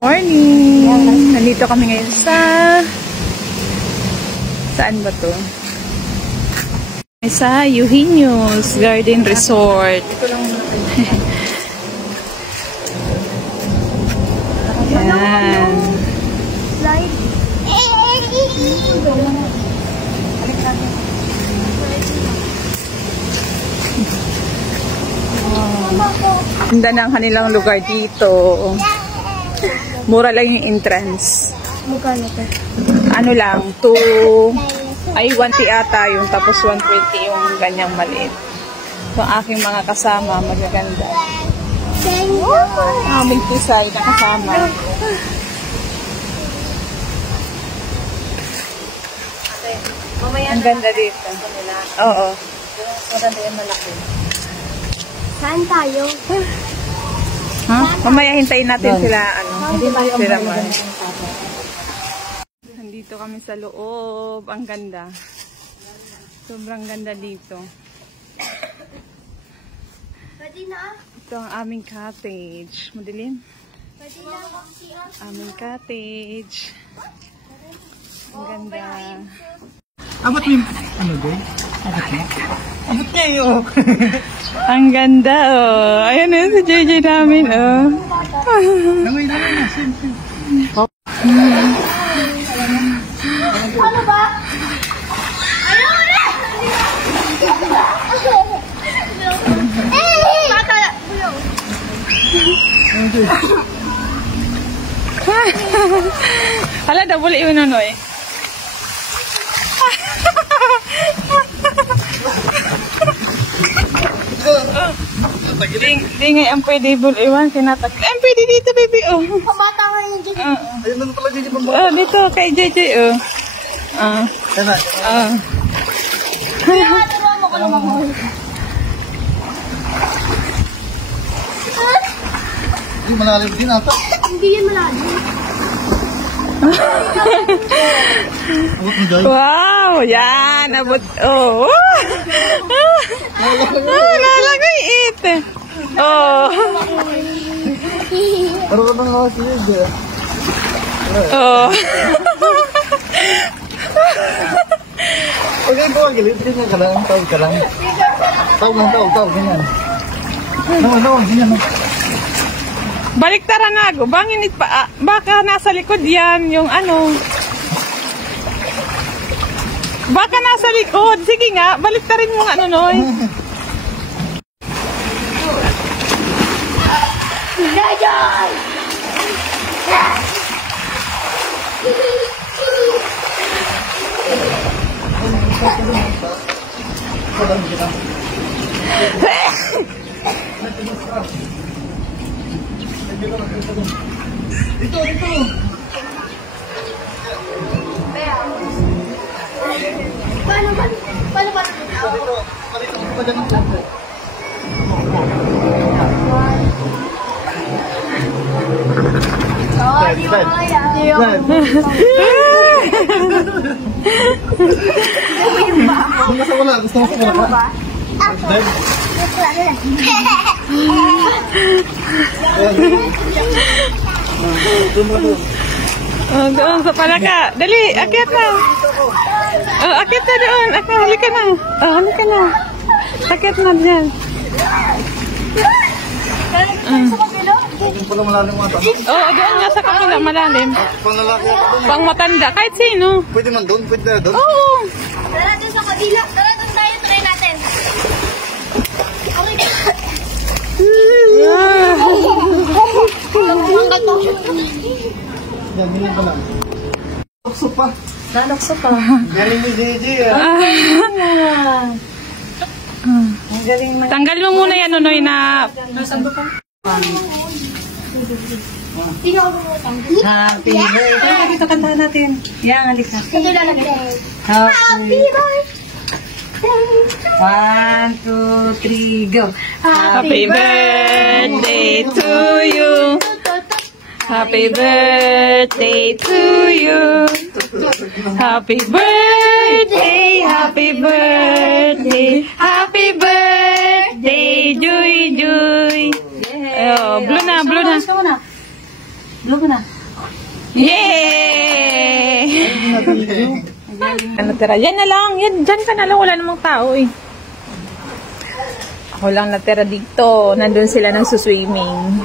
Morning! Nandito kami ngayon sa... Saan ba to? Sa Eugenio's Garden Resort. Yan. Ganda na ang kanilang lugar dito. Mura lang yung entrance. Magkano to? Ano lang, 1 ata yung tapos 120 yung ganyang maliit. So, aking mga kasama, magaganda. Aming pisay na kasama. Ang ganda dito. Oo. Maganda yung malaki. Saan tayo? Ha? Mamaya hintayin natin sila. Sila man. Nandito kami sa loob. Ang ganda. Sobrang ganda dito. Pwede na? Ito ang aming cottage. Madilim? Pwede na? Aming cottage. Ang ganda. Abot mo yung ano doon? Abot mo? Abot kayo! Ang ganda oh. Ayan na si JJ namin oh. Langoy namin na. Ano ba? Hala, double yun ano eh. Di ngayon pwede iwan, sinatag. Ang pwede dito, baby, oh. Pabata nga yung dito. Ayun na pala dito pang Dito, kay JJ, oh. Tama. Kaya nga, turuan mo ko lang ako. Hindi malalim din ata. Hindi yan malalim. Abot mo dahil. Wow, yan, abot, oh. Lalagay it. Oh. Pero ka bang nakasilid eh. Oh. Okay po, gilid. Tingnan ka lang. Tawag ka lang. Tawag. Ganyan. Ganyan. Baliktaran na ako. Bangin pa. Baka nasa likod yan. Yung ano. Baka nasa likod. Sige nga. Baliktarin mo nga ano, Noy. Gayon! Dito. Paano ba? Dito. Pa dyan ang pupo. Gusto mo sa wala ka? Dad? Doon sa palaka. Dali, akyat na. Akyat na doon. Halika na. Halika na. Akyat na dyan. Yung pala malalim mga tanong. Doon nga sa kapila, malalim. Pang lalaki ako doon. Pang matanda, kahit sino. Pwede man doon, pwede na doon. Oo. Tara doon sa kabila. Tara doon tayo. Try natin. Okay. Yan, ganyan pa lang. Lukso pa. Nalokso pa. Galing ni JJ Ang galing man. Tanggal mo muna yan, Nonoy, na... Nasaan ba pa? Tingnan ko mo. Happy birthday. Dito kantahan natin. Yan, halika. Ito lalagay. Happy birthday. 1, 2, 3, go. Happy birthday to you. Happy birthday to you. Happy birthday, happy birthday, happy birthday, Joy Joy. Oh, blue na, blue na. Doon ka na. Yay! Ano tira? Yan na lang. Yan, dyan ka na lang. Wala namang tao eh. Ako lang natira dito. Nandun sila nang suswimming.